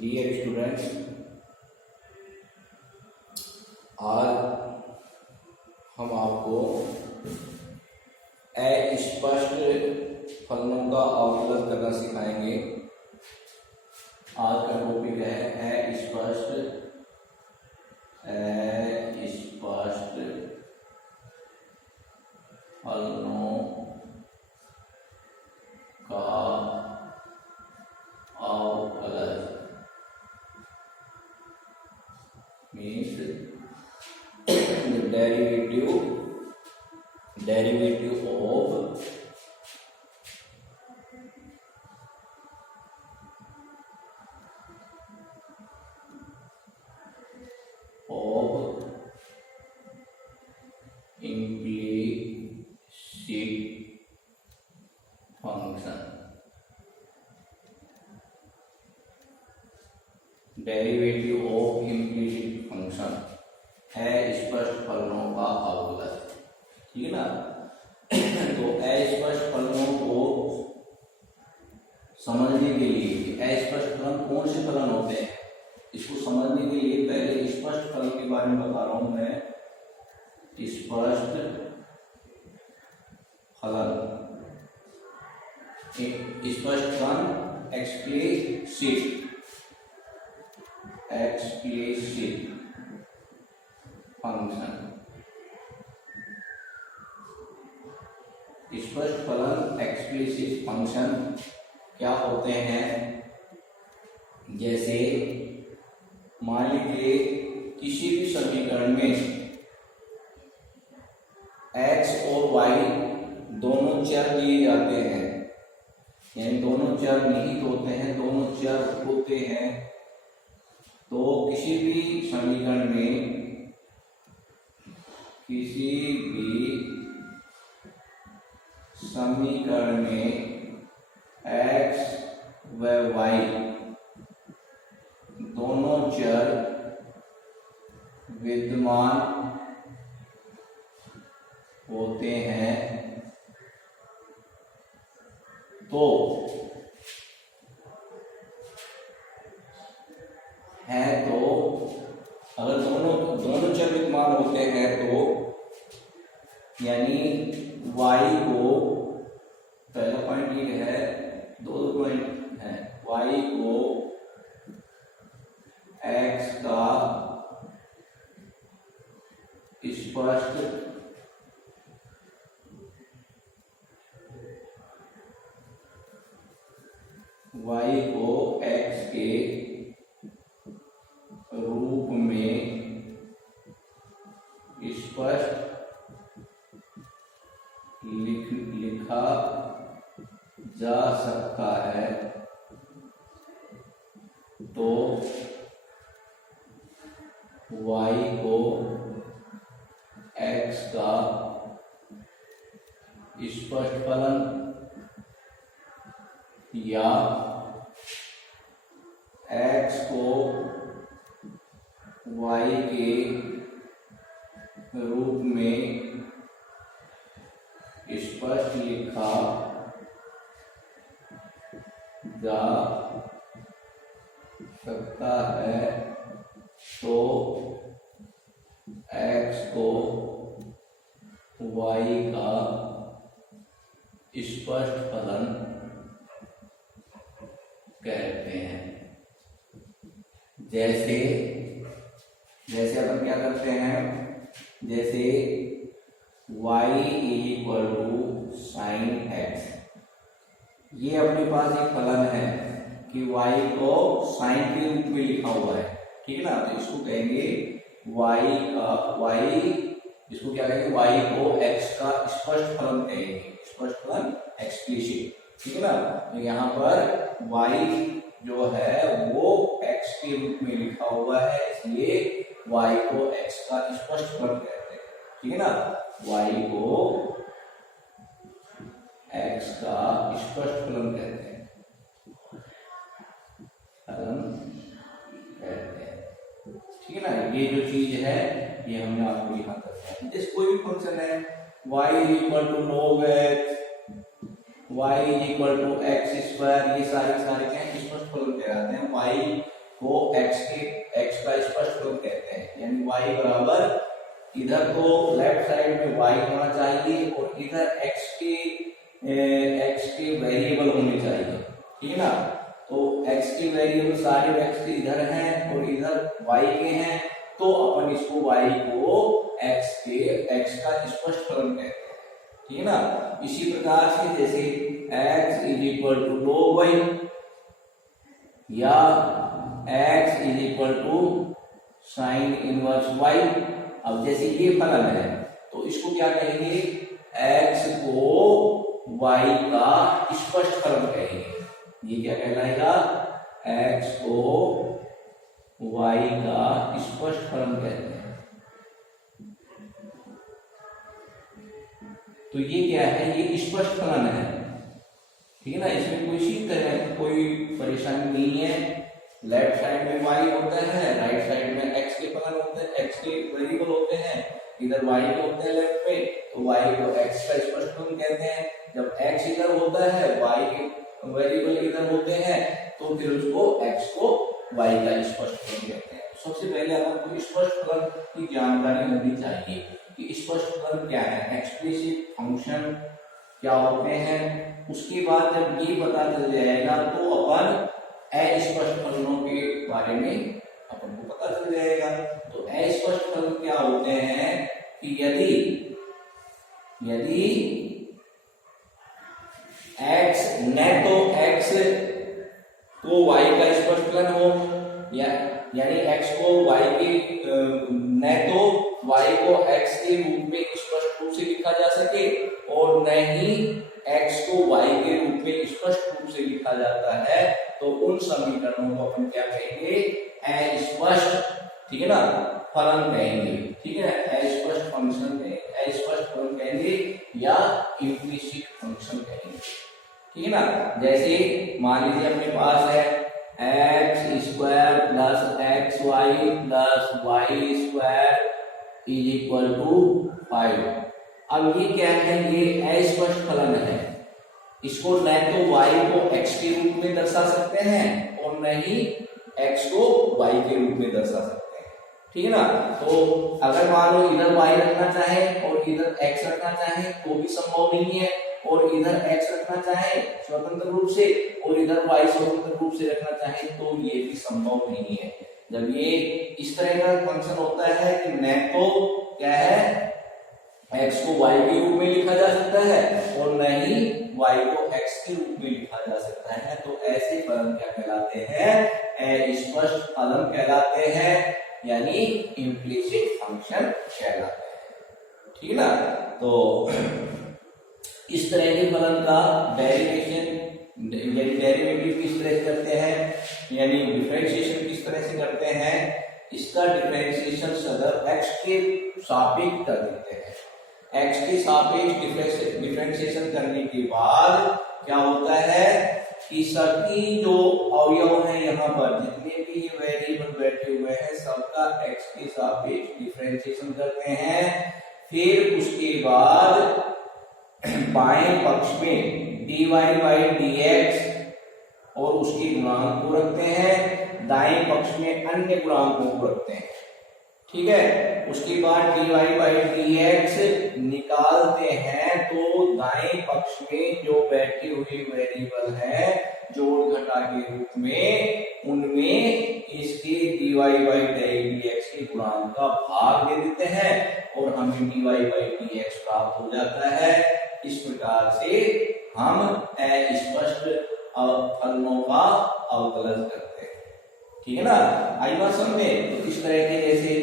Dear students, आज हम आपको अस्पष्ट फलनों का अवकलन करना सिखाएंगे। आज का टॉपिक है अस्पष्ट फलनों का अवकलन means the derivative of implicit function। Derivative of implicit function है स्पष्ट फलनों का अवकलन, ठीक है ना। तो अस्पष्ट फलनों को समझने के लिए अस्पष्ट फलन कौन से फलन होते हैं, इसको समझने के लिए पहले स्पष्ट फलन के बारे में बता रहा हूं मैं। स्पष्ट फलन, स्पष्ट फलन एक्सप्लिसिट फंक्शन। स्पष्ट फलन एक्सप्लिसिट फंक्शन क्या होते हैं? जैसे मान लीजिए किसी भी समीकरण में x और y दोनों चर दिए जाते हैं, यानी दोनों चर निहित होते हैं, दोनों चर होते हैं, तो किसी भी समीकरण में x व y दोनों चर विद्यमान होते हैं, तो अगर दोनों चर विद्यमान होते हैं तो यानी y को, पहला पॉइंट ये है, दो पॉइंट है, y को x का स्पष्ट x के रूप में स्पष्ट लिखा जा सकता है, तो y को x का स्पष्ट फलन या x को y के रूप में स्पष्ट लिखा जा सकता है, तो x को y का स्पष्ट फलन कहते हैं। जैसे अपन क्या करते हैं, जैसे y equal to sine x, ये अपने पास एक फलन है कि y को साइन के रूप में लिखा हुआ है, ठीक है ना। तो इसको कहेंगे इसको क्या कहेंगे, y को x का स्पष्ट फलन कहेंगे, स्पष्ट फलन एक्सप्लिसिट, ठीक है ना। तो यहाँ पर y जो है वो x के रूप में लिखा हुआ है, इसलिए y को x का स्पष्ट फलन कहते हैं, ठीक है ना। y को x का स्पष्ट फलन कहते हैं, ठीक है ना। ये जो चीज है ये हमने आपको यहाँ कर, जैसे कोई भी फंक्शन है y equal to log x, y equal to x square, ये सारे क्या स्पष्ट फलन कहलाते हैं। y को x का स्पष्ट फलन कहते हैं। यानी y बराबर इधर तो लेफ्ट साइड में y होना चाहिए और इधर x के वेरिएबल होने चाहिए, ठीक है ना। तो x के वेरिएबल सारे x के इधर हैं और इधर y के हैं, तो अपन इसको y को x का स्पष्ट फलन कहते हैं, ठीक है ना। इसी प्रकार से जैसे x is equal to log y या x is equal to sine inverse y। अब जैसे ये फलन है तो इसको क्या कहेंगे, x को y का स्पष्ट फलन कहेंगे। ये क्या कहलाएगा, x को y का स्पष्ट फलन कहते हैं। तो ये क्या है, ये स्पष्ट फलन है, ठीक है ना। इसमें कोई तरह की कोई परेशानी नहीं है। लेफ्ट साइड में y होता है, राइट साइड में x के फलन होते हैं, x के वेरिएबल होते हैं, इधर y के होते हैं लेफ्ट में, तो y को x का स्पष्ट फलन कहते हैं। जब x इधर होता है, y के वेरिएबल इधर होते हैं, तो फिर उसको x को y का स्पष्ट फलन कहते हैं। सबसे पहले आपको स्पष्ट फलन की जानकारी होनी चाहिए कि स्पष्ट फलन क्या है, एक्सप्लिसिट फंक्शन क्या होते हैं। उसके बाद जब ये पता चल जाएगा तो अपन अस्पष्ट फलनों के बारे में अपन को पता चल जाएगा। तो अस्पष्ट फलन क्या होते हैं कि यदि x न तो x को y का स्पष्ट फलन हो, यानी x को y के न तो y को x के रूप में स्पष्ट रूप से लिखा जा सके और न ही x को y के रूप में स्पष्ट रूप से लिखा जाता है, तो उन समीकरणों को अपन क्या कहेंगे, अस्पष्ट, ठीक है ना, फलन कहेंगे, ठीक है। अस्पष्ट फंक्शन कहेंगे, अस्पष्ट फलन कहेंगे या इम्प्लिसिट फंक्शन कहेंगे, ठीक है ना। जैसे मान लीजिए अपने पास है x square plus x y plus y square is equal to 5। अब ये क्या है, ये अस्पष्ट फलन है। इसको न तो y को x के रूप में दर्शा सकते हैं और न ही x को y के रूप में दर्शा सकते हैं, ठीक है ना। तो अगर मान लो इधर y रखना चाहे और इधर x रखना चाहे तो भी संभव नहीं है, और इधर x रखना चाहे स्वतंत्र रूप से और इधर y स्वतंत्र रूप से रखना चाहे तो ये भी संभव नहीं है। जब ये इस तरह का फंक्शन होता है कि न तो क्या है, x को y के रूप में लिखा जा सकता है और न ही y को x के रूप में लिखा जा सकता है, तो ऐसे फलन क्या कहलाते हैं, अस्पष्ट फलन कहलाते हैं, यानी इम्प्लिसिट फंक्शन कहलाते हैं, ठीक है ना। तो इस तरह के फलन का डेरिवेशन यानी डेरिवेटिव किस तरह से करते हैं, यानी डिफरेंशिएशन किस तरह से करते हैं, इसका डिफरेंशिएशन सदर x के सापेक्ष कर देते हैं। x के सापेक्ष डिफरेंशिएशन करने के बाद क्या होता है कि सभी जो अवयव हैं यहाँ पर जितने भी ये वेरिएबल बैठे हुए हैं सबका x के सापेक्ष डिफरेंशिएशन करते हैं। फिर उसके बाद बाएं पक्ष में dy बाई dx और उसके गुणांक को रखते हैं, दाएं पक्ष में अन्य गुणांकों को रखते हैं, ठीक है। उसके बाद dy बाई dx निकालते हैं, तो दाएं पक्ष में जो बैठे हुए वेरिएबल हैं जोड़ घटा के रूप में, उनमें इसके dy बाई dx के गुणांक का भाग दे देते हैं और हमें dy बाई dx प्राप्त हो जाता है। इस प्रकार से हम अस्पष्ट फलनों का अवकलन करते हैं, ठीक है ना। आई बात समझ में। तो इस तरह के जैसे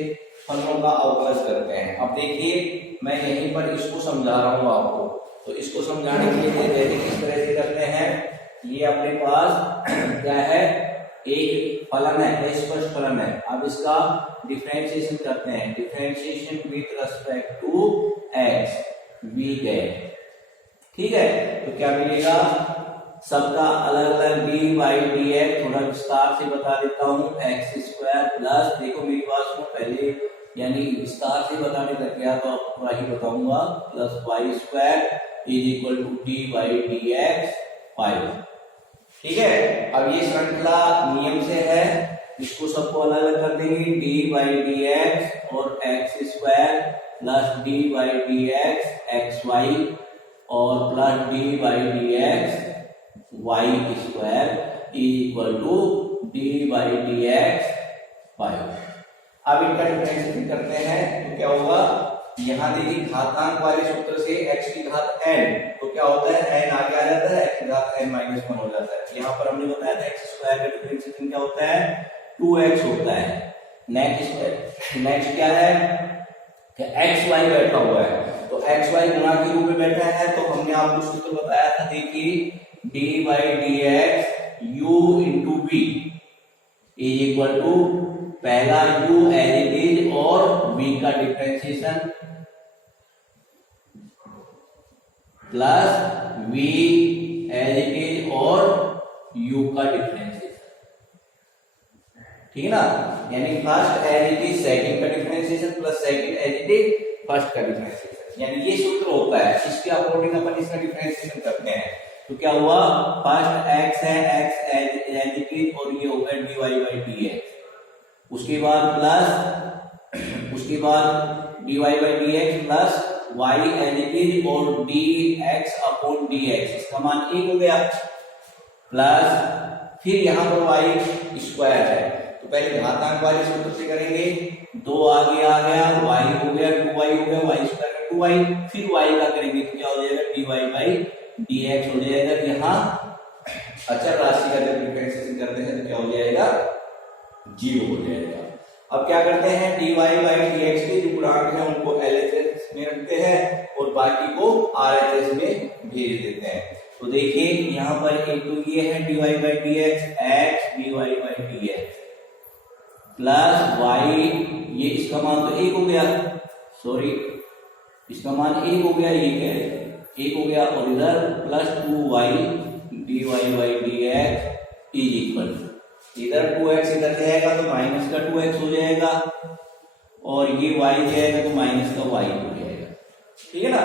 फलनों का अवकलन करते हैं। अब देखिए मैं यहीं पर इसको समझा रहा हूँ आपको, तो इसको समझाने के लिए जैसे किस तरह से करते हैं, ये अपने पास क्या है, एक फलन है, अस्पष्ट फलन है। अब इसका डिफरेंशिएशन करते हैं, differentiation with respect to x we get, ठीक है। तो क्या मिलेगा, सबका अलग अलग dy बाई dx थोड़ा विस्तार से बता देता हूँ, एक्स स्क्वायर प्लस, देखो मेरी बात सुनो पहले, यानी विस्तार से बताने लग गया तो पूरा ही बताऊंगा, plus y square is equal to d by dx 5, ठीक है। अब ये श्रृंखला नियम से है इसको सबको अलग अलग कर देंगे, डी बाई डी एक्स और x square plus d by d x x y और plus d by d x y square equal to d by d x y. अब इनका डिफरेंशिएशन करते हैं तो क्या होगा, यहाँ देखिए घातांक वाले सूत्र से x की घात n, तो क्या होता है n आगे आ जाता है, x की घात n माइनस 1 हो जाता है। यहाँ पर हमने बताया था x स्क्वायर का डिफरेंशिएशन क्या होता है, 2x होता है। नेक्स्ट क्या है कि एक्स वाई बैठा हुआ है, तो एक्स वाई गुणा के रूप में बैठा है, तो हमने आपको सूत्र बताया था, देखिए d by d x u into v is equal to पहला u एज इट इज और v का differentiation plus v as it is और u का डिफरेंशिएशन, ठीक है ना, यानी first as it is second का differentiation plus second as it is first का डिफरेंशिएशन, यानी ये सूत्र होता है, इसके अकॉर्डिंग अपन इसका डिफरेंशिएशन करते हैं। तो क्या हुआ, फर्स्ट x है, x एज इट इज और ये हो गया dy बाई dx, उसके बाद dy by dx plus y as it is और dx अपॉन dx, इसका मान 1 हो गया, प्लस फिर यहाँ पर y स्क्वायर है, तो पहले घातांक वाले सूत्र से करेंगे, 2 आगे आ गया, y हो गया 2y हो गया, y स्क्वायर का 2y, फिर y का करेंगे तो क्या हो जाएगा, dy बाई dx हो जाएगा। यहाँ अचर राशि का जब डिफरेंशिएशन करते हैं तो क्या हो जाएगा, 0 हो जाएगा। अब क्या करते हैं, dy बाई dx के जो गुणांक है उनको LHS में रखते हैं और बाकी को RHS में भेज देते हैं। तो देखिए यहाँ पर एक तो ये है dy by dx x dy by dx plus y, ये इसका मान तो 1 हो गया, सॉरी इसका मान 1 हो गया, ये क्या है 1 हो गया, और इधर plus 2y dy by dx is equal, इधर 2x इधर जाएगा तो माइनस का 2x हो जाएगा और ये y जाएगा तो माइनस का y हो जाएगा, ठीक है ना।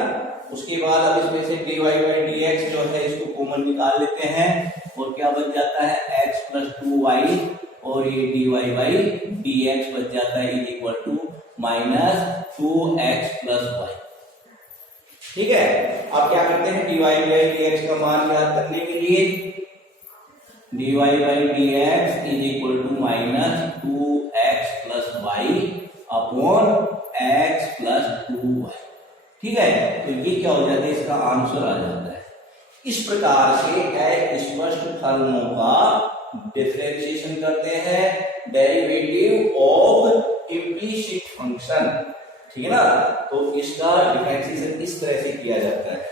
उसके बाद अब इसमें से dy बाई dx जो है इसको कॉमन निकाल लेते हैं और क्या बच जाता है, x प्लस 2y और ये dy बाई dx बच जाता है is equal to minus 2x plus y, ठीक है। अब क्या करते हैं, dy बाई dx का मान याद करने के लिए dy by dx is equal to minus 2x plus y upon x plus 2y, ठीक है। तो ये क्या हो जाता है, इसका आंसर आ जाता है। इस प्रकार से स्पष्ट फलनों का डिफरेंशिएशन करते हैं, डेरिवेटिव ऑफ इम्प्लिसिट फंक्शन, ठीक है ना। तो इसका डिफरेंशिएशन इस तरह से किया जाता है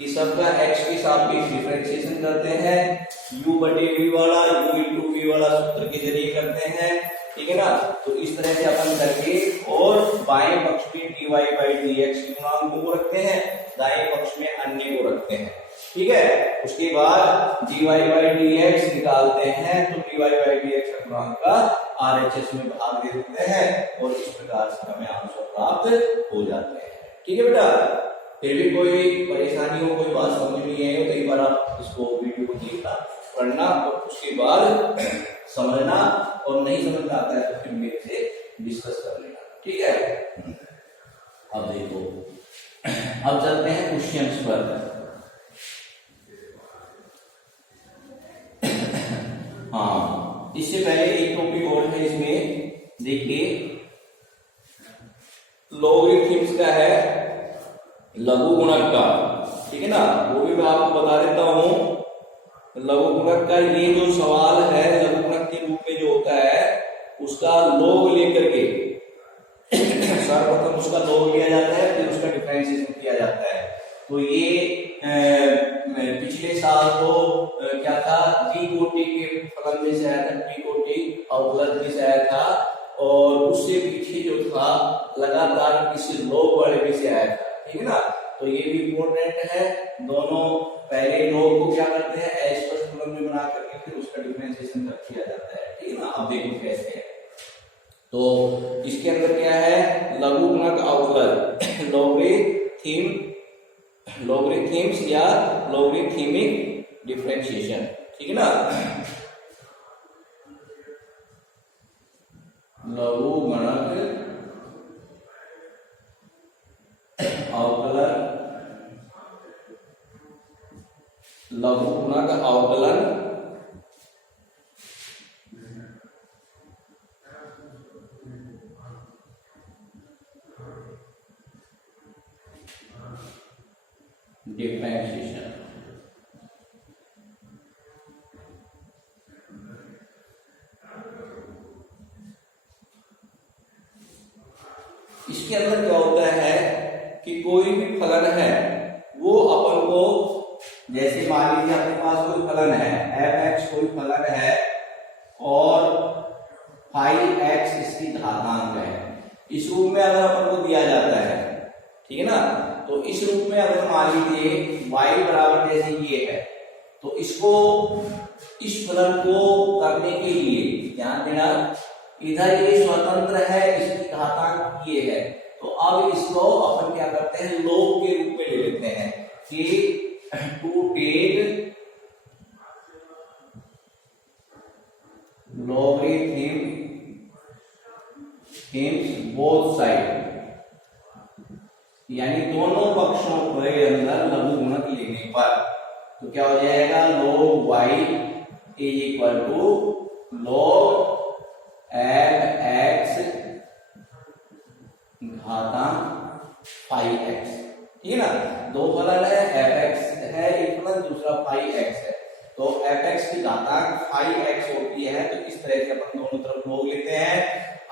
कि सबका x के सापेक्ष डिफरेंशिएशन करते हैं, u बटे v वाला u इंटू v वाला सूत्र के जरिए करते हैं, ठीक है ना। तो इस तरह से अपन करके और बाएं पक्ष में dy बाई dx के गुणांकों को रखते हैं, दाएं पक्ष में अन्य को रखते हैं, ठीक है। उसके बाद dy बाई dx निकालते हैं तो dy बाई dx का गुणांक का RHS में भाग दे देते हैं और इस प्रकार से हमें आंसर प्राप्त हो जाते हैं, ठीक है बेटा। फिर भी कोई परेशानी हो, कोई बात समझ नहीं आई हो तो एक बार आप इसको वीडियो को देखना, पढ़ना और उसके बाद समझना, और नहीं समझ आता है तो फिर मेरे से डिस्कस कर लेना, ठीक है। अब देखो, अब चलते हैं क्वेश्चंस पर। हाँ, इससे पहले एक टॉपिक और है इसमें, देखिए लॉगरिथम्स का है, लघु गुणक का, ठीक है ना, वो भी मैं आपको बता देता हूं। लघु गुणक का ये जो सवाल है, लघु गुणक के रूप में जो होता है उसका लॉग लेकर के सर्वप्रथम उसका लॉग लिया जाता है, फिर उसका डिफरेंशिएशन किया जाता है। तो ये पिछले साल तो क्या था, त्रिकोटि के फलन में से आया था, त्रिकोटि अवकलन में से आया था, और उससे पीछे जो था लगातार किसी लॉग वाले में से आया था, ठीक है ना। तो ये भी इम्पोर्टेंट है, दोनों पहले लॉग को क्या करते हैं अस्पष्ट फलन में बना करके फिर उसका डिफरेंशिएशन किया जाता है, ठीक है ना। अब देखो कैसे है, तो इसके अंदर क्या है, लघु गुणक अवकलन, लॉगरिथम्स या लॉगरिथमिक डिफरेंशिएशन, ठीक है ना। लघुगुणक अवकलन डिफरेंशिएशन। इसके अंदर क्या होता है कि कोई भी फलन है वो अपन को, जैसे मान लीजिए अपने पास कोई फलन है f(x) कोई फलन है और phi(x) इसकी घातांक है। इस रूप में अगर अपन को दिया जाता है, ठीक है ना, तो इस रूप में अगर मान लीजिए y बराबर जैसे ये है, तो इसको, इस फलन को करने के लिए ध्यान देना, इधर ये स्वतंत्र है, इसकी घातांक ये है, तो अब इसको अपन क्या करते हैं, log के रूप में ले लेते हैं कि to take logarithm both side, यानी दोनों पक्षों के अंदर लघुगुणक लेने पर तो क्या हो जाएगा, log y is equal to log f(x) घातांक phi x, ठीक है ना। दो फलन है, f(x) है एक फलन, दूसरा phi x है, तो f(x) की घातांक phi x होती है, तो इस तरह से अपन दोनों तरफ log लेते हैं।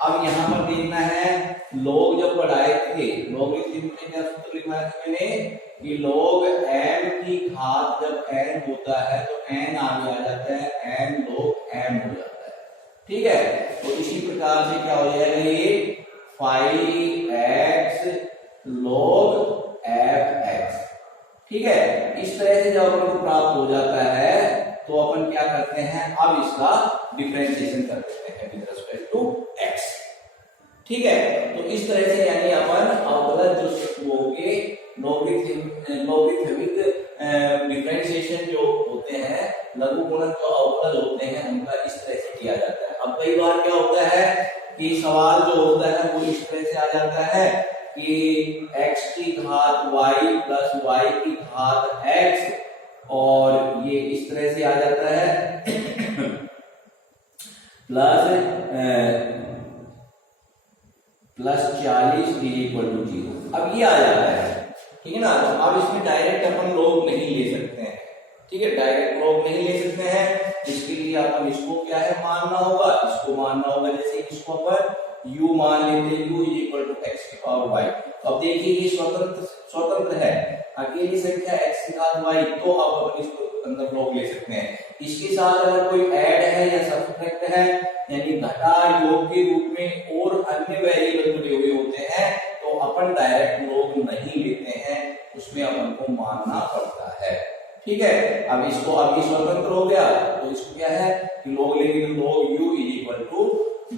अब यहाँ पर देखना है, log जब बढ़ाए थे, लॉगरिथम में क्या सूत्र लिखा है मैंने कि log m की घात जब n होता है तो n आगे आ जाता है, n log m हो जाता है, ठीक है। तो इसी प्रकार से क्या हो जाएगा, ये phi x log f(x), ठीक है। इस तरह से जब अपन को प्राप्त हो जाता है तो अपन क्या करते हैं, अब इसका डिफरेंशिएशन कर देते हैं विद रिस्पेक्ट टू x, ठीक है। तो इस तरह से यानी अपन अवकलज जो होंगे, लॉगरिथमिक डिफरेंशिएशन जो होते हैं, लघुगुणक जो अवकलज होते हैं, उनका इस तरह से किया जाता है। अब कई बार क्या होता है कि सवाल जो होता है वो इस तरह से आ जाता है कि x की घात y प्लस y की घात x, और ये इस तरह से आ जाता है प्लस 40 इज इक्वल टू 0। अब ये आ जाता है, ठीक है ना। तो अब इसमें डायरेक्ट अपन log नहीं ले सकते हैं, ठीक है, डायरेक्ट log नहीं ले सकते हैं। इसके लिए अपन इसको क्या है मानना होगा, इसको मानना होगा, जैसे इसको अपन u मान लेते हैं, u is equal to x की पावर y। अब देखिए ये स्वतंत्र है, अकेली संख्या x की घात y, तो अब अपन इसको अंदर log ले सकते हैं। इसके साथ अगर कोई ऐड है या सब्ट्रैक्ट है, यानी घटा योग के रूप में और अन्य वेरिएबल जुड़े हुए होते हैं, तो अपन डायरेक्ट log नहीं लेते हैं, उसमें अपन को मानना पड़ता है, ठीक है। अब इसको, अब ये स्वतंत्र हो गया, तो इसको क्या है कि log लेंगे तो log u is equal to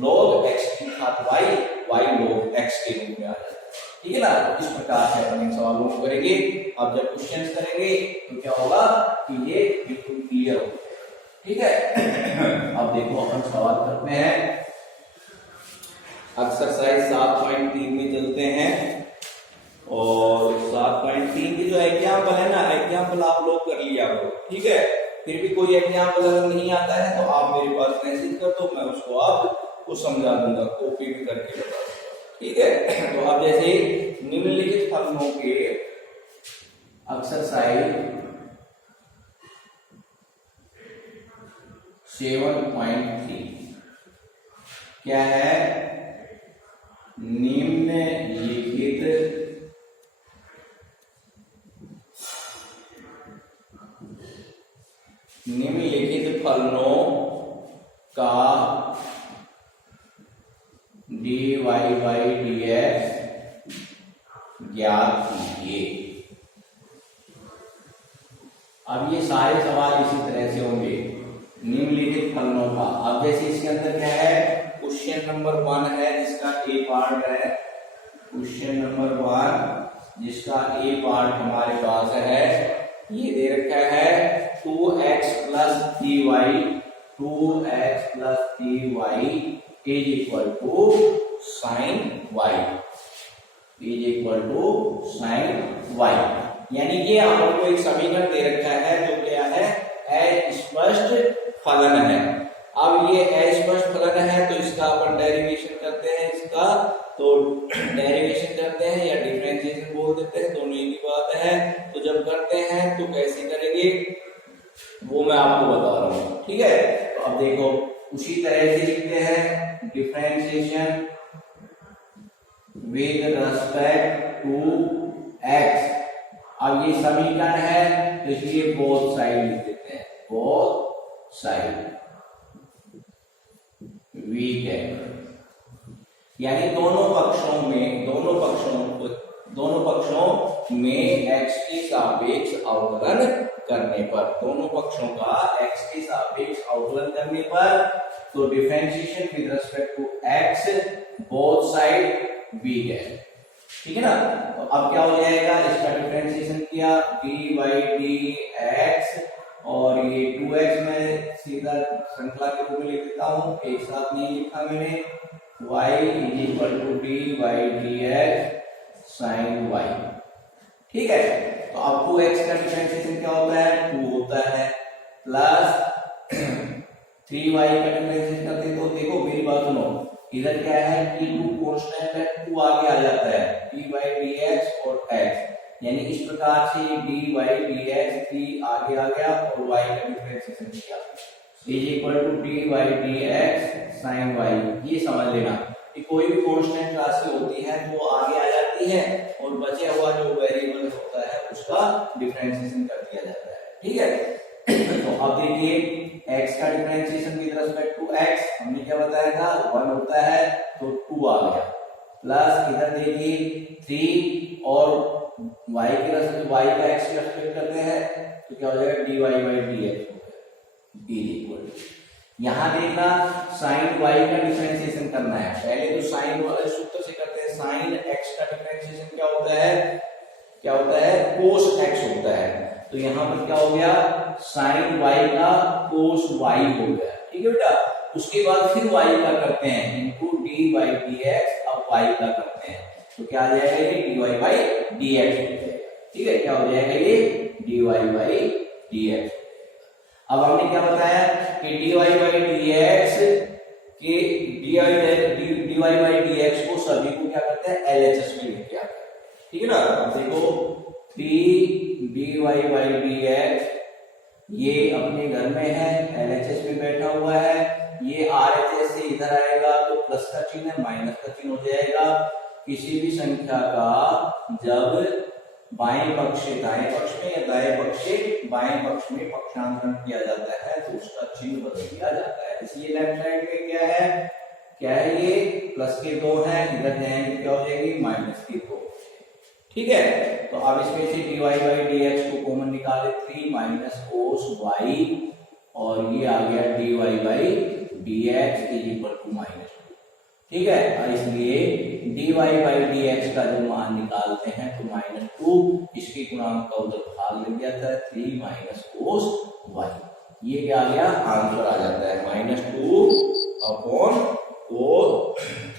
log x की घात y, y log x के रूप में आ जाता है, ठीक है ना। तो इस प्रकार से अपन इन सवालों को करेंगे। अब जब क्वेश्चंस करेंगे तो क्या होगा कि ये बिल्कुल क्लियर हो जाएगा, ठीक है। अब देखो अपन सवाल करते हैं, एक्सरसाइज 7.3 में चलते हैं, और 7.3 की जो एग्जाम्पल है ना, एग्जाम्पल आप लोग कर लिया करो, ठीक है। फिर भी कोई एग्जाम्पल अगर नहीं आता है तो आप मेरे पास मैसेज कर दो, मैं उसको आपको समझा दूंगा, कॉपी भी करके बता दूंगा, ठीक है। तो आप जैसे निम्नलिखित फलनों के एक्सरसाइज 7.3 क्या है, निम्नलिखित फलनों का dy by dx ज्ञात कीजिए। अब ये सारे सवाल इसी तरह से होंगे, निम्नलिखित फलनों का। अब जैसे इसके अंदर क्या है, क्वेश्चन नंबर 1 है जिसका ए पार्ट है, क्वेश्चन नंबर 1 जिसका ए पार्ट हमारे पास है, ये दे रखा है 2x plus 3y, 2x plus 3y is equal to sine y, is equal to sine y। यानी ये आपको एक समीकरण दे रखा है जो क्या है, जब करते हैं तो कैसे करेंगे वो मैं आपको बता रहा हूं, ठीक है। तो अब देखो उसी तरह से लिखते हैं differentiation with respect to x. अब ये समीकरण है तो इसलिए बोथ साइड लिख देते हैं, बोथ साइड वी कैन, यानी दोनों पक्षों में x के सापेक्ष अवकलन करने पर, दोनों पक्षों का x के सापेक्ष अवकलन करने पर, तो differentiation with respect to x both side v है, ठीक है ना। तो अब क्या हो जाएगा, इसका डिफरेंशिएशन किया dy dx और ये 2x में सीधा श्रृंखला के रूप में लिख देता हूं, एक साथ नहीं लिखा मैंने, y equal to dy dx sin y, ठीक है। तो अब 2x का डिफरेंशिएशन क्या होता है, 2 होता है, प्लस 3y का डिफरेंशिएशन करते हैं तो देखो मेरी बात सुनो, इधर क्या है कि 2 कांस्टेंट है, 2 आगे आ जाता है dy dx और x, यानी इस प्रकार से dy dx 3 आगे आ गया और y का डिफरेंशिएशन किया is equal to dy dx sin y। ये समझ लेना कि कोई भी कांस्टेंट राशि होती है वो आगे आ जाती है और बचा हुआ जो वेरिएबल होता है उसका डिफरेंशिएशन कर दिया जाता है, ठीक है। तो अब देखिए x का differentiation with respect to x हमने क्या बताया था, 1 होता है तो 2 आ गया, प्लस इधर देखिए 3 और y के रेस्पेक्ट y का x के रेस्पेक्ट करते हैं तो क्या हो जाएगा dy dx हो गया। यहां देखना sin y का डिफरेंशिएशन करना है, पहले तो sin वाले सूत्र से करते हैं, sin x का डिफरेंशिएशन क्या होता है cos x होता है, तो यहां पर क्या हो गया sin y का cos y हो गया, ठीक है बेटा। उसके बाद फिर y का करते हैं इनटू dy dx, अब y का करते हैं तो क्या आ जाएगा ये dy dx हो जाएगा, ठीक है। क्या हो जाएगा ये dy dx। अब हमने क्या बताया कि dy dx के dy dx को सभी को क्या करते हैं LHS में लिख के आते हैं, ठीक है ना। अब देखो 3 dy dx ये अपने घर में है, LHS में बैठा हुआ है, ये RHS से इधर आएगा तो प्लस का चिन्ह है, माइनस का चिन्ह हो जाएगा। किसी भी संख्या का जब बाएं पक्ष से दाएं पक्ष में या दाएं पक्ष से बाएं पक्ष में पक्षांतरण किया जाता है तो उसका चिन्ह बदल दिया जाता है। इसलिए लेफ्ट साइड में क्या है ये प्लस के 2 है, इधर जाएंगे क्या हो जाएगी माइनस के 2, ठीक है। तो अब इसमें से dy dx को कॉमन निकाले 3 माइनस cos y और ये आ गया dy dx is equal to -2, ठीक है। और इसलिए dy dx का जब मान निकालते हैं तो -2 इसके गुणांक का उधर भाग लग जाता है 3 माइनस cos y, ये क्या आ गया आंसर आ जाता है -2 अपॉन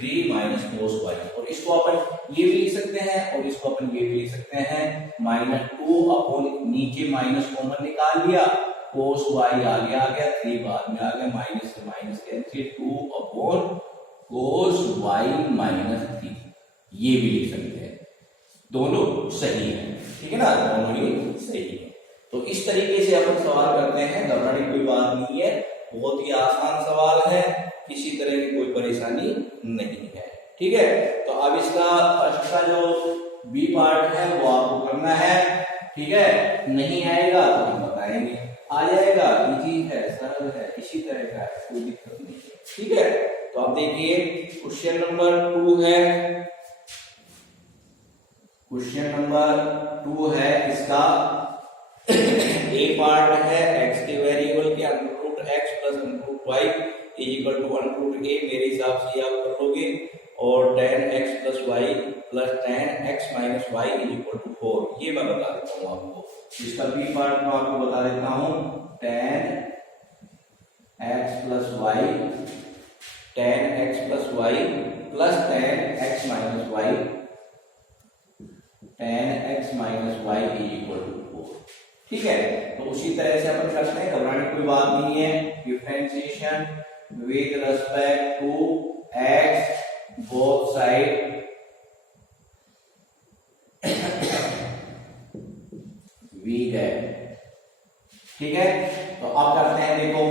3 माइनस cos y। और इसको अपन ये भी लिख सकते हैं और इसको अपन ये भी लिख सकते हैं -2 अपॉन नीचे माइनस कॉमन निकाल लिया, cos y आगे आ गया 3 बाद में आ गया, माइनस से minus cancel 2 upon cos y -3, ये भी लिख सकते हैं, दोनों सही है, ठीक है ना, दोनों ही सही है। तो इस तरीके से अपन सवाल करते हैं, घबराने की कोई बात नहीं है, बहुत ही आसान सवाल है, किसी तरह की कोई परेशानी नहीं है, ठीक है। तो अब इसका फर्स्ट का जो बी पार्ट है वो आपको करना है, ठीक है। नहीं आएगा तो हम बताएंगे, आ जाएगा इजी है, सरल है, इसी तरह का है, कोई दिक्कत नहीं है, ठीक है। तो आप देखिए क्वेश्चन नंबर 2 है, क्वेश्चन नंबर 2 है इसका ए पार्ट है x के वेरिएबल के √x plus √y is equal to 1√a, मेरे हिसाब से आप कर लोगे, और tan x plus y plus tan x minus y is equal to 4, ये मैं बता देता हूँ आपको। इसका बी पार्ट मैं आपको बता देता हूँ, tan x plus y tan x plus y plus tan x minus y tan x minus y is equal to 4, ठीक है। तो उसी तरह से अपन करते हैं, घबराने की कोई बात नहीं है। Differentiation with respect to x both side वीक है। ठीक है, तो अब करते हैं, देखो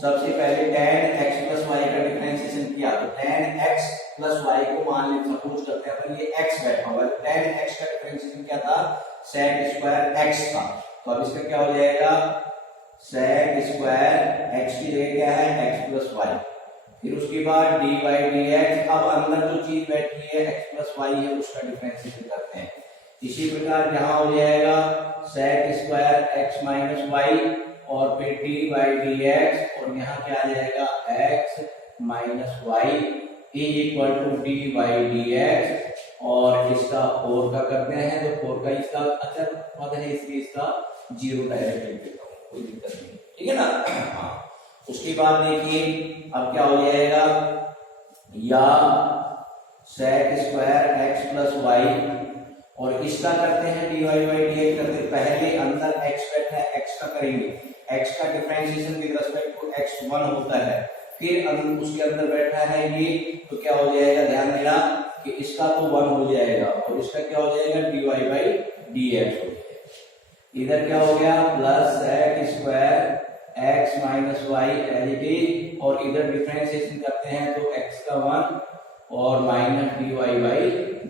सबसे पहले tan x प्लस वाई का डिफरेंशिएशन किया, तो tan x प्लस वाई को मान लें, सपोज करते हैं अपन ये x बैठा हुआ है, tan x का डिफरेंशिएशन क्या था, sec स्क्वायर x था, तो अब इसका क्या हो जाएगा, sec स्क्वायर x की जगह क्या है x प्लस वाई, फिर उसके बाद dy dx, अब अंदर जो चीज बैठी है x प्लस वाई है उसका डिफरेंशिएशन करते हैं। इसी प्रकार यहाँ हो जाएगा sec square x minus y और फिर dy dx, और यहाँ क्या आ जाएगा x minus y is equal to dy dx, और इसका 4 का करते हैं, तो 4 का इसका अचर पद है इसलिए इसका 0 डायरेक्ट लिख देता हूँ, कोई दिक्कत नहीं, ठीक है ना। हाँ, उसके बाद देखिए अब क्या हो जाएगा, या sec square x plus y, और इसका करते हैं dy dx करते, पहले अंदर x बैठा है x का करेंगे, x का differentiation with respect to x 1 होता है, फिर उसके अंदर बैठा है ये, तो क्या हो जाएगा, ध्यान देना कि इसका तो 1 हो जाएगा और इसका क्या हो जाएगा dy dx हो जाएगा। इधर क्या हो गया plus sec square x minus y as it is, और इधर डिफरेंशिएशन करते हैं तो x का 1 और minus dy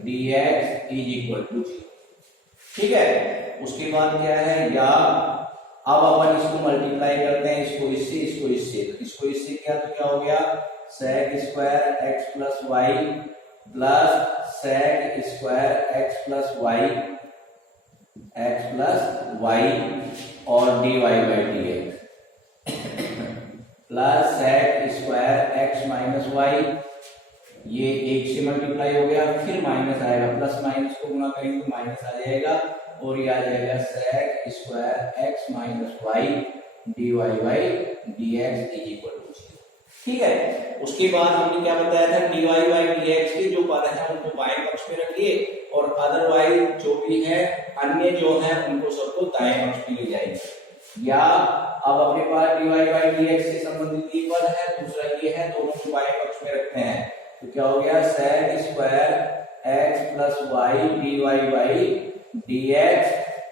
dx is equal to 0। ठीक है, उसके बाद क्या है, या अब अपन इसको मल्टीप्लाई करते हैं, इसको इससे इसको इससे, इसको इससे क्या, तो क्या हो गया sec square x plus y plus sec square x plus y और dy dx plus sec square x minus y, ये एक से मल्टीप्लाई हो गया, फिर माइनस आएगा, प्लस माइनस को गुणा करेंगे तो माइनस आ जाएगा, और ये आ जाएगा sec square x minus y dy dx is equal to 0। ठीक है, उसके बाद हमने क्या बताया था, dy dx के जो पद हैं उनको बाएं पक्ष में रखिए, और अदरवाइज जो भी है अन्य जो है उनको सबको दाएं पक्ष में ले जाएंगे। या अब अपने पास dy dx से संबंधित एक पद है, दूसरा ये है, दोनों को बाएं पक्ष में रखते हैं, तो क्या हो गया sec square x plus y dy dx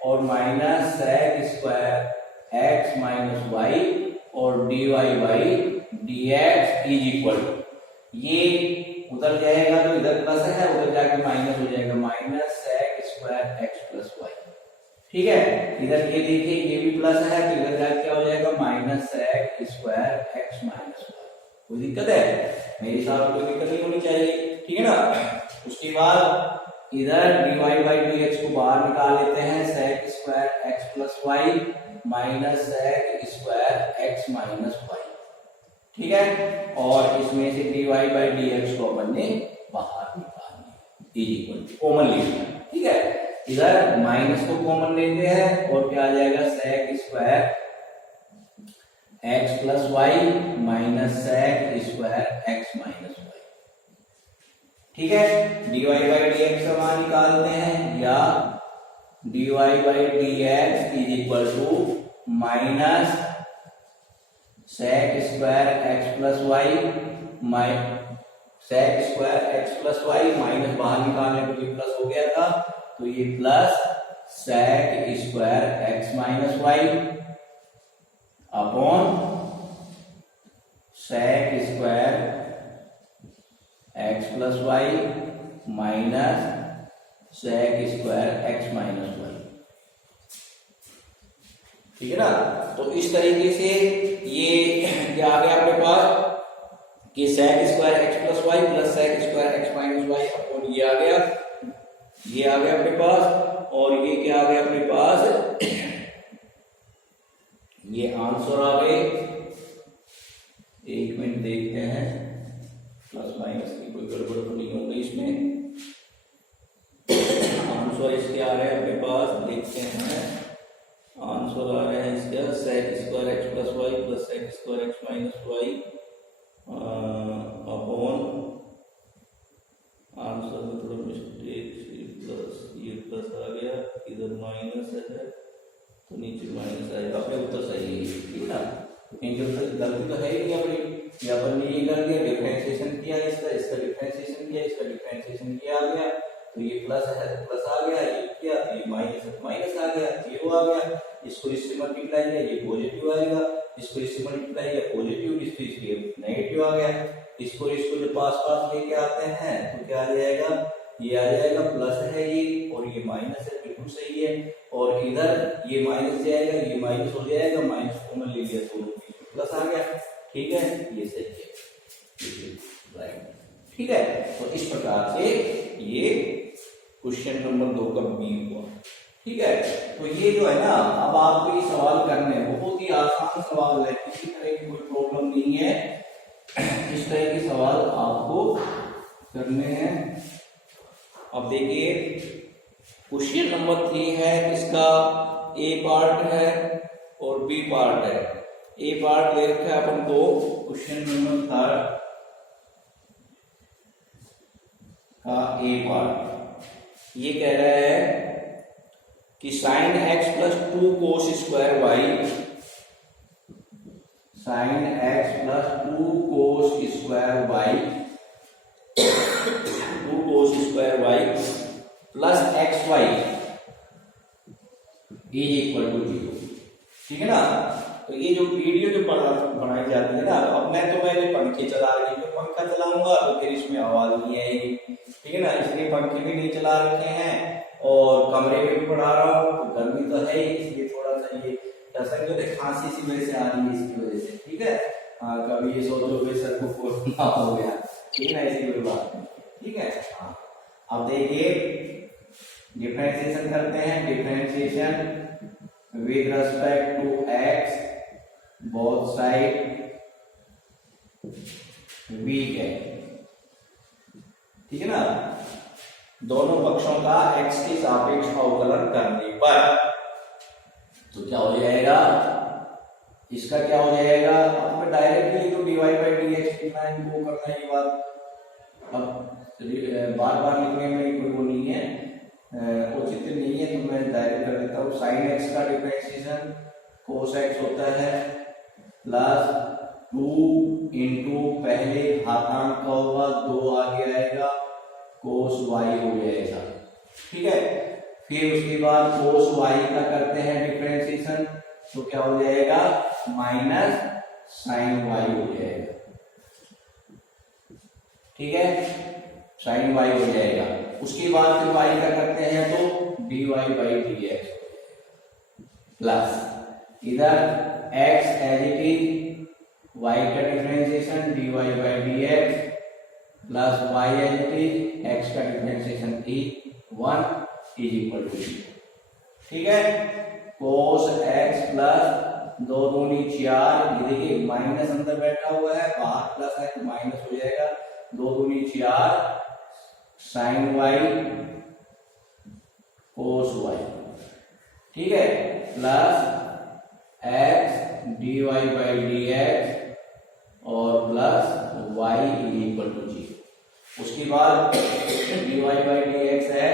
और minus sec square x minus y और dy dx is equal to, ये उधर जाएगा तो इधर प्लस है, उधर जाके माइनस हो जाएगा, minus sec square x plus y. ठीक है, इधर ये देखिए ये भी प्लस है, तो इधर जाके क्या हो जाएगा minus sec square x minus y. कोई दिक्कत है, मेरे हिसाब से कोई दिक्कत नहीं होनी चाहिए, ठीक है ना। उसके बाद इधर dy dx को बाहर निकाल लेते हैं, sec square x plus y minus sec square x minus y. ठीक है, और इसमें से dy dx को अपन ने बाहर निकाल लिया, इज इक्वल टू कॉमन ले लिया। ठीक है, इधर माइनस को कॉमन लेते हैं और क्या आ जाएगा sec square x plus y minus sec square x minus y. ठीक है, dy dx का मान निकालते हैं, या dy dx is equal to minus sec square x plus y sec square x plus y, minus बाहर निकालने तो ये प्लस हो गया था, तो ये plus sec square x minus y upon sec square x plus y minus sec square x minus y. ठीक है ना, तो इस तरीके से ये क्या आ गया अपने पास कि sec square x plus y plus sec square x minus y upon ये आ गया, ये आ गया अपने पास, और ये क्या आ गया अपने पास, ये आंसर आ गए। एक मिनट देखते हैं प्लस माइनस की कोई गड़बड़ तो नहीं होगी इसमें, आंसर इसके आ रहे हैं अपने पास, देखते हैं आंसर आ रहे हैं इसका sec square x plus y plus sec square x minus y upon, answer में थोड़ा मिस्टेक, प्लस ये प्लस आ गया, इधर माइनस है तो नीचे माइनस आएगा, अपने उत्तर सही है। ठीक है ना, गलती तो है ही नहीं अपनी, अपन ने ये कर दिया, डिफरेंशिएशन किया, इसका डिफरेंशिएशन किया, इसका डिफरेंशिएशन किया आ गया, तो ये प्लस है तो प्लस आ गया, ये क्या ये माइनस है तो माइनस आ गया, जीरो आ गया। इसको इससे मल्टीप्लाई किया ये पॉजिटिव आएगा, इसको इससे मल्टीप्लाई किया पॉजिटिव, इसको इसके नेगेटिव आ गया। इसको जब पास पास लेके आते हैं तो क्या आ जाएगा, ये आ जाएगा प्लस है ये और ये माइनस है, बिल्कुल सही है। और इधर ये माइनस जाएगा, ये माइनस हो जाएगा, माइनस कॉमन ले लिया तो प्लस आ गया। ठीक है, ये सही है, ठीक है। तो इस प्रकार से ये क्वेश्चन नंबर 2 का बी हुआ। ठीक है, तो ये जो है ना, अब आपको ये सवाल करने बहुत ही आसान सवाल है, किसी तरह की कोई प्रॉब्लम नहीं है। इस तरह के सवाल आपको करने हैं। अब देखिए क्वेश्चन नंबर 3 है, इसका ए पार्ट है और बी पार्ट है। ए पार्ट ले रखा है अपन को क्वेश्चन नंबर 3 का ए पार्ट। ये कह रहा है कि sine x plus 2 cos square y, sine x plus 2 cos square y, 2 cos square y plus x y is equal to 0। ठीक है ना। तो ये जो वीडियो जो बनाई जाती है ना, अब मैंने पंखे चला रही हूँ, पंखा चलाऊंगा तो फिर इसमें आवाज नहीं आएगी। ठीक है ना, इसलिए पंखे भी नहीं चला रखे हैं और कमरे में भी पढ़ा रहा हूँ, तो गर्मी तो है ही, इसलिए थोड़ा सा ये खांसी सी वजह से आ रही है, इसकी वजह से। ठीक है, हाँ, कभी ये सोचो कि सर को कोरोना हो गया, ठीक है ना, ऐसी कोई बात नहीं। ठीक है, हाँ। अब देखिए डिफरेंशिएशन करते हैं, differentiation with respect to x both side वीक है। ठीक है ना, दोनों पक्षों का x के सापेक्ष अवकलन करने पर तो क्या हो जाएगा, इसका क्या हो जाएगा, अब डायरेक्टली तो dy बाई dx कितना है वो करना है। ये बात अब बार बार लिखने में कोई वो नहीं है, औचित्य नहीं है, तो मैं डायरेक्ट कर देता हूँ। साइन x का डिफरेंशिएशन कोस x होता है प्लस 2 इंटू पहले घातांक का होगा 2 आगे आएगा कोस y हो जाएगा। ठीक है, फिर उसके बाद कोस y का करते हैं डिफरेंशिएशन, तो क्या हो जाएगा माइनस साइन y हो जाएगा। ठीक है, साइन y हो जाएगा। उसके बाद फिर y का करते हैं तो dy बाई dx प्लस इधर x as it is y का differentiation dy by dx plus y as it is x का डिफरेंशिएशन 1 इज इक्वल टू 0। ठीक है, cos x प्लस 2 दूनी 4, ये देखिए माइनस अंदर बैठा हुआ है, बाहर प्लस है तो माइनस हो जाएगा, 2 दूनी 4 साइन y cos y। ठीक है, plus x dy by dx और plus y is equal to 0। उसके बाद dy बाई dx है,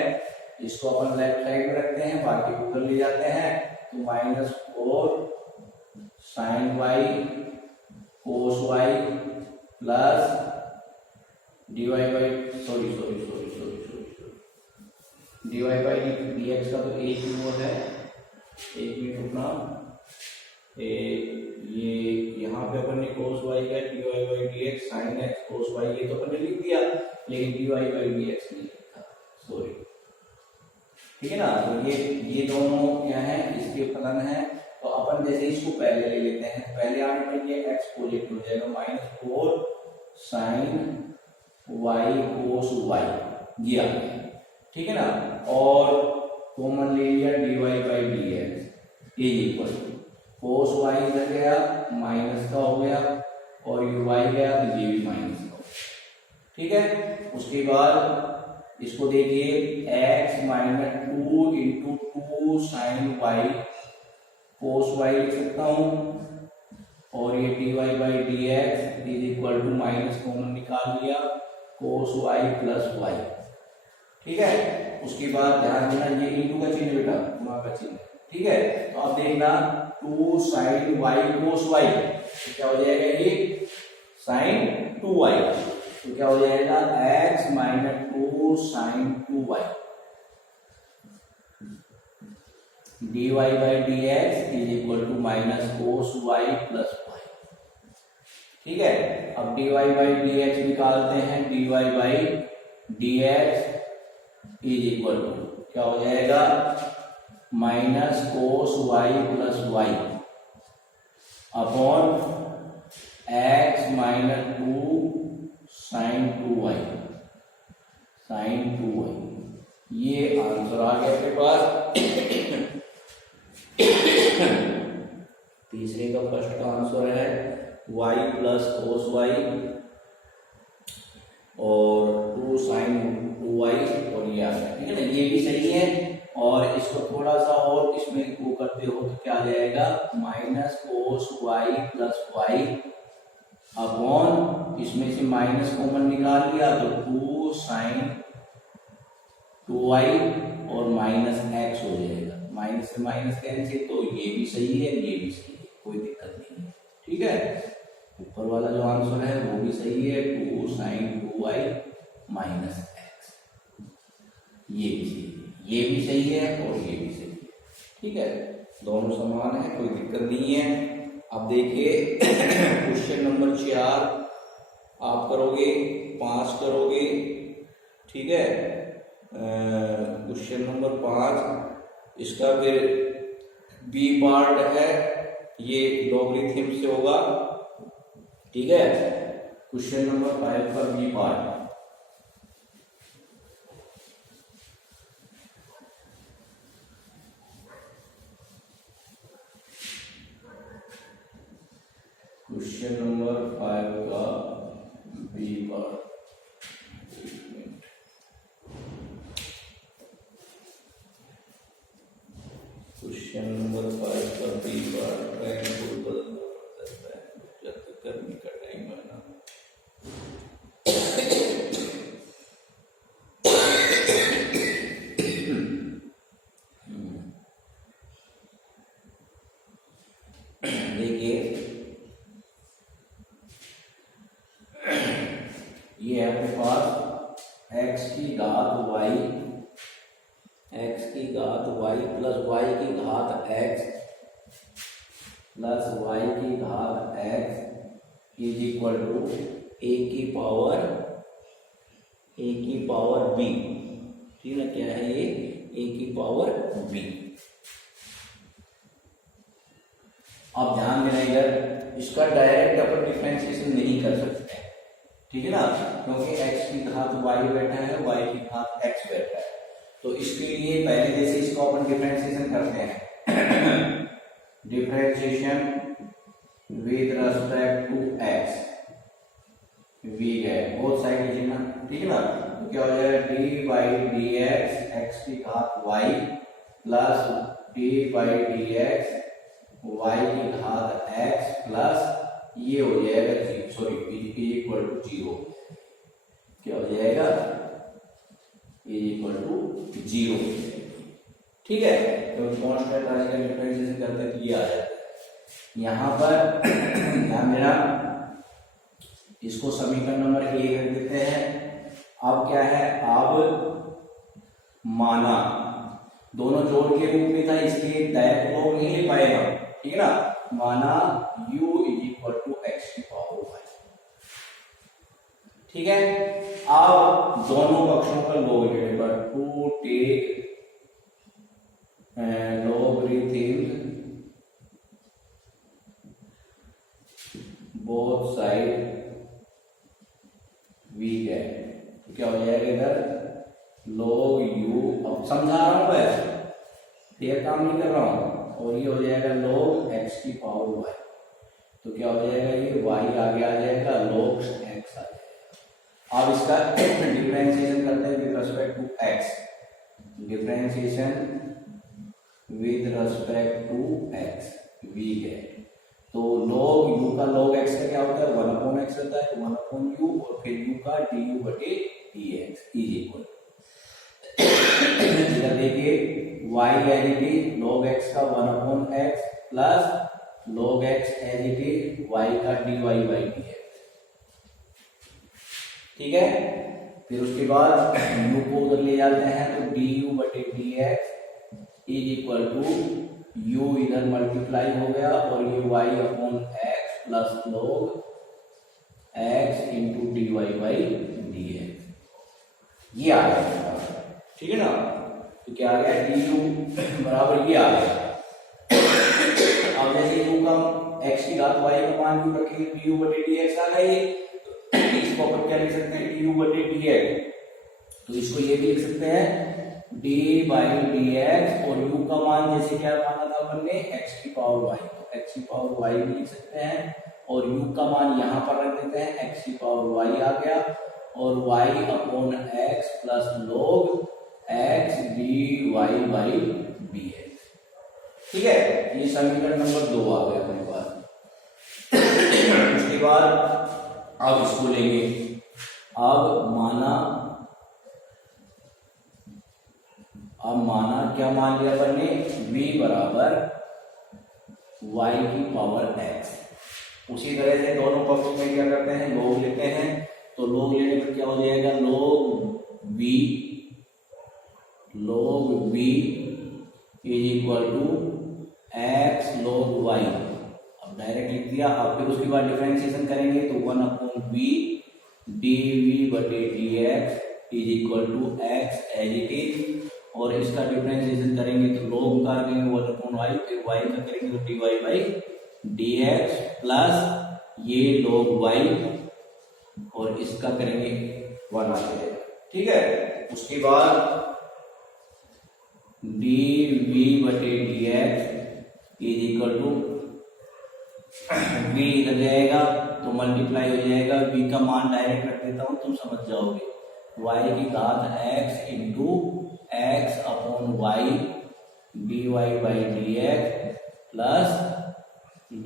इसको अपन लेफ्ट साइड में रखते हैं, बाकी ऊपर ले जाते हैं, तो -4 sine y cos y plus dy by dy by dx का तो एक ही वो है, एक मिनट रुकना, ये यहाँ पे अपन ने cos y का dy by dx sin x cos y ये तो अपन ने लिख दिया, लेकिन dy बाई dx नहीं लिखा, सॉरी। ठीक है ना, तो ये दोनों क्या है, इसके फलन है। तो अपन जैसे इसको पहले ले लेते हैं, पहले आने पर ये x पॉजिटिव हो जाएगा, -4 sin y cos y ये आ गया। ठीक है ना, और कॉमन ले लिया dy by dx is equal cos y इधर गया माइनस का हो गया और ये y गया तो ये भी माइनस का हो गया। ठीक है, उसके बाद इसको देखिए x minus 2 into 2 sine y cos y लिख सकता हूं, और ये dy by dx is equal to minus common निकाल लिया cos y प्लस y। ठीक है, उसके बाद ध्यान देना ये इंटू का चिन्ह बेटा, गुणा का चिन्ह। ठीक है, तो अब देखना 2 साइन y cos y तो क्या हो जाएगा, ये साइन 2y, तो क्या हो जाएगा x minus 2 two sine 2y, dy by d x is equal to minus cos y plus y। ठीक है, अब dy बाई डी एक्स निकालते हैं, dy by d x is equal to क्या हो जाएगा, minus cos y plus y upon x minus 2 sine 2y, sine 2y। ये answer आ गया अपने पास। तीसरे का फर्स्ट का आंसर है y प्लस कोस y और 2 साइन 2y, और ये आ गया। ठीक है ना, ये भी सही है। और इसको थोड़ा सा और इसमें वो करते हो तो क्या आ जाएगा, minus cos y plus y upon, इसमें से माइनस कॉमन निकाल लिया तो 2 साइन 2y और माइनस x हो जाएगा, माइनस से माइनस कैंसिल, तो ये भी सही है, ये भी सही है, कोई दिक्कत नहीं है। ठीक है, ऊपर वाला जो आंसर है वो भी सही है, 2 साइन 2y माइनस x, ये भी सही है, ये भी सही है और ये भी सही है। ठीक है, दोनों समान है, कोई दिक्कत नहीं है। अब देखिए क्वेश्चन नंबर 4 आप करोगे, 5 करोगे। ठीक है, क्वेश्चन नंबर 5 इसका फिर बी पार्ट है, ये लॉगरिथम से होगा। ठीक है, क्वेश्चन नंबर 5 का बी पार्ट, क्वेश्चन नंबर 5 का बी पार्ट, क्वेश्चन नंबर 5 का बी पार्ट ट्रायंगल बदलना पड़ता है, जब तक करने का टाइम है ना। देखिए ये है अपने पास x की घात y, x की घात y प्लस y की घात x प्लस y की घात x is equal to a की पावर b। ठीक है, क्या है ये, a की पावर b। अब ध्यान देना इधर, इसका डायरेक्ट अपन डिफरेंशिएशन नहीं कर सकते, ठीक है ना, क्योंकि x की घात y बैठा है, y की घात x बैठा है। तो इसके लिए पहले जैसे इसको अपन डिफरेंशिएशन करते हैं, differentiation with respect to x, v है बोथ साइड लीजिए ना। ठीक है ना, तो क्या हो जाएगा, d by d x x की घात y plus d by d x y की घात x प्लस ये हो जाएगा इक्वल टू 0। क्या हो जाएगा, इक्वल टू 0। ठीक है, तो कांस्टेंट राशि का डिफरेंशिएशन करते हैं तो ये आ जाता है। यहां पर ध्यान देना, इसको समीकरण नंबर 1 रख देते हैं। अब क्या है, अब माना दोनों जोड़ के रूप में था, इसलिए डायरेक्ट लोग नहीं ले पाएगा। ठीक है ना, माना u is equal to x की पावर y। ठीक है, अब दोनों पक्षों का लॉग लेने पर, to take logarithm both side v है, तो क्या हो जाएगा इधर log u। अब समझा रहा हूं, बस फिर काम नहीं कर रहा हूं। और ये हो जाएगा log x की पावर y, तो क्या हो जाएगा, ये y आगे आ जाएगा, log x आ जाएगा। अब इसका डिफरेंशिएशन करते हैं with respect to x, differentiation with respect to x v है, तो log u का log x का क्या होता है, 1/x होता है, 1/u, और फिर u का du बटे dx इज इक्वल। इधर देखिए y as it is log x का 1/x plus log x as it is y का dy बाई dx। ठीक है, फिर उसके बाद u को उधर ले जाते हैं तो du बटे dx is equal to u इधर मल्टीप्लाई हो गया और ये y upon x plus log x into d y by d x, ये आ गया। ठीक है ना, तो क्या आ गया du बराबर ये आ गया। अब जैसे u का x की घात y का मान u रखेंगे du बटे dx आ गई, इसको अपन क्या लिख सकते हैं du बटे dx, तो इसको ये भी लिख सकते हैं d बाई डी एक्स और u का मान जैसे क्या माना था अपन ने x की पावर y, तो x की पावर y भी लिख सकते हैं और u का मान यहाँ पर रख देते हैं x की पावर y आ गया और y upon x plus log x dy by dx। ठीक है, ये समीकरण नंबर 2 आ गया अपने पास। उसके बाद अब इसको लेंगे, अब माना क्या मान लिया अपन ने v बराबर y की पावर x। उसी तरह से दोनों पक्षों में क्या करते हैं log लेते हैं, तो log लेने पर क्या हो जाएगा log v is equal to x log y। अब डायरेक्ट लिख दिया। अब फिर उसके बाद डिफरेंशिएशन करेंगे तो 1 अपॉन v dv बटे dx is equal to x as it is, और इसका डिफरेंशिएशन करेंगे तो log उतार देंगे 1 अपॉन y, फिर y का करेंगे तो dy बाई dx प्लस ये log y और इसका करेंगे 1 आ जाएगा। ठीक है, उसके बाद dv बटे dx is equal to v इधर जाएगा तो मल्टीप्लाई हो जाएगा, v का मान डायरेक्ट रख देता हूं तुम समझ जाओगे, y की घात x into x upon y dy by dx plus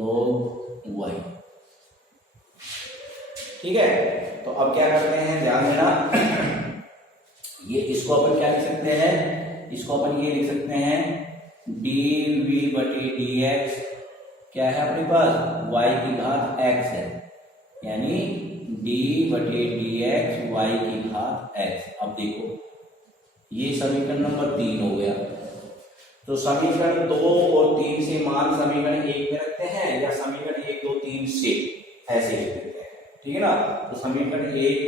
log y। ठीक है, तो अब क्या करते हैं ध्यान देना, ये इसको अपन क्या लिख सकते हैं, इसको अपन ये लिख सकते हैं dv बटे dx क्या है अपने पास y की घात x है, यानी d बटे dx y की घात x। अब देखो ये समीकरण नंबर 3 हो गया, तो समीकरण 2 और 3 से मान समीकरण 1 में रखते हैं या समीकरण 1 2 3 से ऐसे लिख देते हैं। ठीक है ना, तो समीकरण 1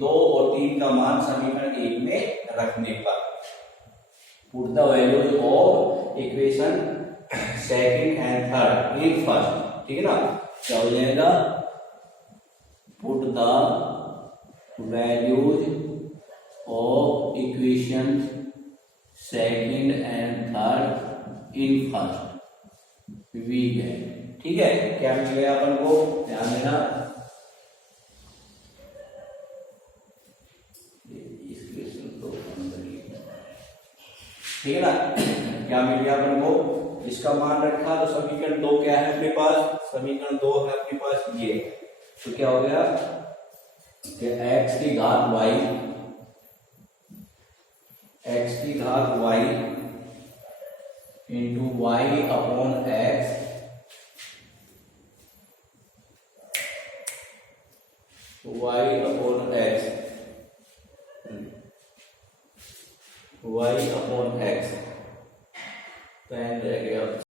2 और 3 का मान समीकरण 1 में रखने पर put the values of equation second and third in first. ठीक है ना, क्या हो जाएगा put the values of equation second and third in first वी है। ठीक है, क्या मिल गया अपन को, ध्यान देना, ठीक है ना, क्या मिल गया अपन को, इसका मान रखा तो समीकरण 2 क्या है अपने पास, समीकरण 2 है अपने पास ये, तो क्या हो गया कि x की घात y into y upon x y upon x तो रह गया